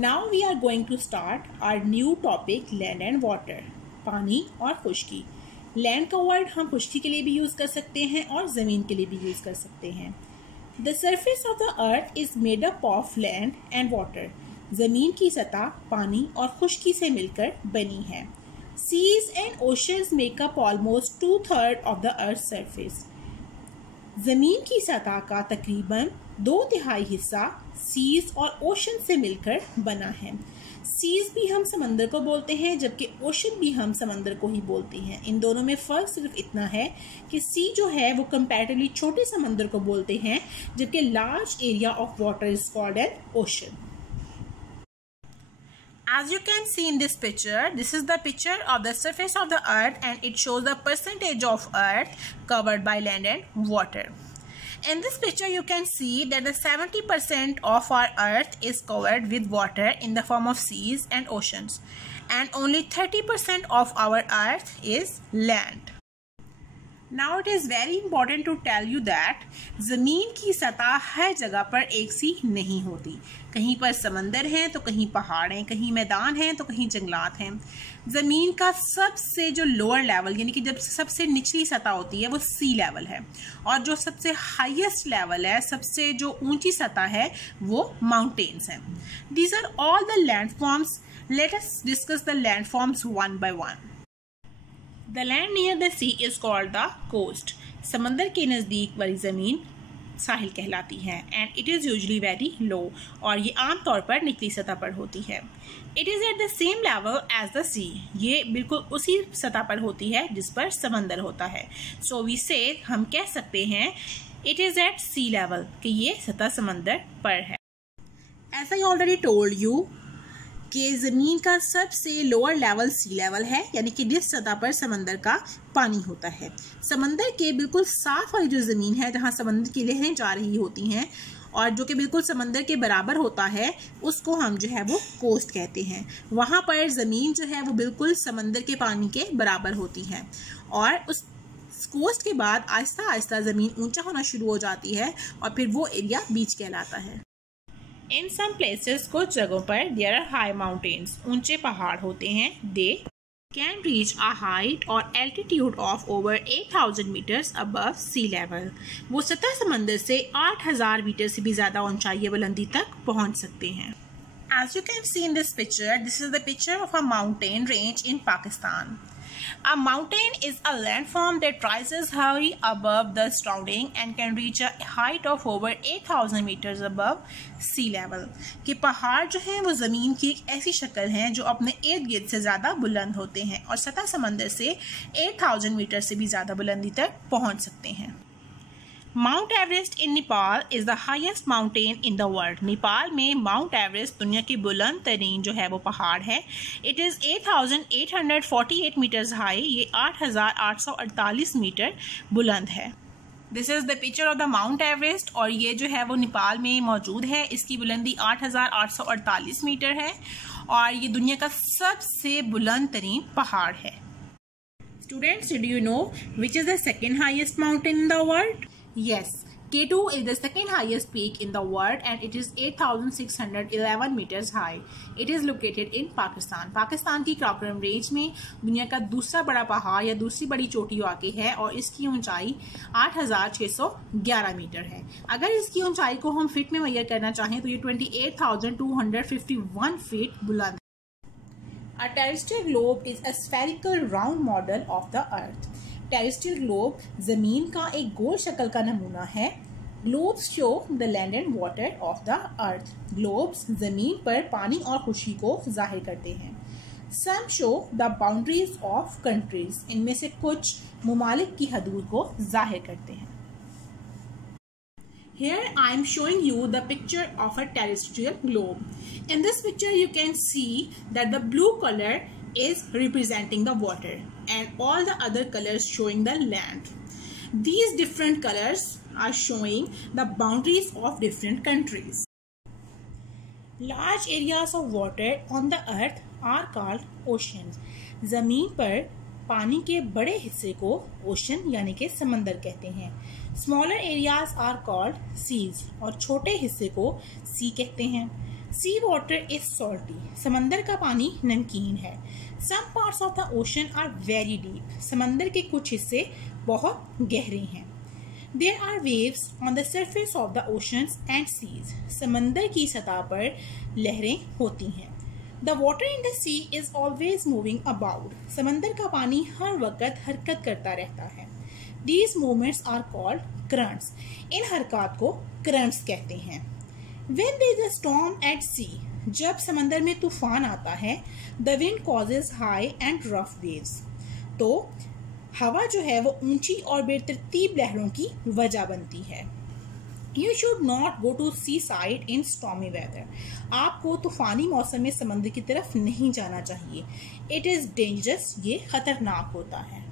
Now we are going to start our new topic land and water. पानी और खुश्की. Land का word हम खुश्की के लिए भी यूज कर सकते हैं और जमीन के लिए भी यूज कर सकते हैं. The surface of the earth is made up of land and water. जमीन की सतह पानी और खुश्की से मिलकर बनी है. Seas and oceans make up almost 2/3 of the earth's surface. जमीन की सतह का तकरीबन 2/3 हिस्सा सीज और ओशन से मिलकर बना है. सीज भी हम समंदर को बोलते हैं जबकि ओशन भी हम समंदर को ही बोलते हैं. इन दोनों में फर्क सिर्फ इतना है कि सी जो है वो कंपैरेटिवली छोटे समंदर को बोलते हैं जबकि large area of water is called an ocean. As you can see in this picture, this is the picture of the surface of the earth and it shows the percentage of earth covered by land and water. In this picture you can see that the 70% of our earth is covered with water in the form of seas and oceans and only 30% of our earth is land. Now it is very important to tell you that ज़मीन की सतह हर जगह पर एक सी नहीं होती. कहीं पर समंदर हैं तो कहीं पहाड़ हैं, कहीं मैदान हैं तो कहीं जंगलात हैं. ज़मीन का सबसे जो लोअर लेवल यानी कि जब सबसे निचली सतह होती है वो सी लेवल है और जो सबसे हाईएस्ट लेवल है, सबसे जो ऊंची सतह है वो माउंटेन्स हैं. These are all the landforms. Let us discuss the landforms one by one. The land near the sea is called the coast. समंदर के नज़दीक वाली ज़मीन साहिल कहलाती है and it is usually very low और ये आमतौर पर निचली सतह पर होती है. It is at the same level as the sea. ये बिल्कुल उसी सतह पर होती है जिस पर समंदर होता है. So we say, हम कह सकते हैं it is at sea level कि ये सतह समंदर पर है. As I already told you कि ज़मीन का सबसे लोअर लेवल सी लेवल है यानी कि जिस सतह पर समंदर का पानी होता है. समंदर के बिल्कुल साफ वाली जो ज़मीन है जहाँ समंदर की लहरें जा रही होती हैं और जो कि बिल्कुल समंदर के बराबर होता है उसको हम जो है वो कोस्ट कहते हैं. वहाँ पर ज़मीन जो है वो बिल्कुल समंदर के पानी के बराबर होती है और उस कोस्ट के बाद आहिस्ता आहिस्ता ज़मीन ऊंचा होना शुरू हो जाती है और फिर वो एरिया बीच कहलाता है. In some places, कुछ जगहों पर there are high mountains. ऊंचे पहाड़ होते हैं. They can reach a height or altitude of over 8,000 meters above sea level. वो सतह समंदर से 8,000 मीटर से भी ज़्यादा ऊंचाई बुलंदी तक पहुंच सकते हैं. As you can see in this picture, this is the picture of a mountain range in Pakistan. A mountain is a landform that rises high above the surrounding and can reach a height of over 8,000 meters above sea level. कि पहाड़ जो हैं वो ज़मीन की एक ऐसी शक्ल हैं जो अपने इर्द गिर्द से ज़्यादा बुलंद होते हैं और सतह समंदर से 8,000 मीटर से भी ज़्यादा बुलंदी तक पहुंच सकते हैं. Mount Everest in Nepal is the highest mountain in the world. Nepal में माउंट एवरेस्ट दुनिया की बुलंद तरीन जो है वो पहाड़ है. It is 8,848 metres high. ये 8,848 मीटर बुलंद है. This is the picture of the Mount Everest और ये जो है वो नेपाल में मौजूद है. इसकी बुलंदी 8,848 मीटर है और ये दुनिया का सबसे बुलंद तरीन पहाड़ है. Students, did you know which is the second highest mountain in the world? Yes, K2 is the second highest peak in the world and it is 8,611 meters high. It is located in Pakistan. Pakistan की Karakoram range में दुनिया का दूसरा बड़ा पहाड़ या दूसरी बड़ी चोटी वाक़ई है और इसकी ऊंचाई 8,611 मीटर है. अगर इसकी ऊंचाई को हम फीट में मेजर करना चाहें तो ये 28,251 फीट बुलंद है. A terrestrial globe is a spherical round model of the earth. Terrestrial globe ज़मीन का एक गोल शक्ल का नमूना है. Globes show the land and water of the earth. Globes ज़मीन पर पानी और खुशी को जाहिर करते हैं. Some show the boundaries of countries. इनमें से कुछ मुमालिक की हदूद को जाहिर करते हैं. Here I am showing you the picture of a terrestrial globe. In this picture you can see that the blue color is representing the water and all the other colors showing the land. These different colors are showing the boundaries of different countries. Large areas of water on the earth are called oceans. ज़मीन पर पानी के बड़े हिस्से को ocean यानी कि समंदर कहते हैं. Smaller areas are called seas और छोटे हिस्से को सी कहते हैं. सी वाटर इज सॉल्टी, समंदर का पानी नमकीन है। Some parts of the ocean are very deep, समंदर के कुछ हिस्से बहुत गहरे हैं। There are waves on the surface of the oceans and seas, समंदर की सतह पर लहरें होती हैं। The water in the sea is always moving about, समंदर का पानी हर वक्त हरकत करता रहता है। These movements are called currents, इन हरकत को करंट्स कहते हैं। When there is a storm at sea, जब समंदर में तूफान आता है, the wind causes high and rough waves, तो हवा जो है वो ऊंची और बेतरतीब लहरों की वजह बनती है। You should not go to seaside in stormy weather, आपको तूफानी मौसम में समंदर की तरफ नहीं जाना चाहिए। It is dangerous, ये खतरनाक होता है।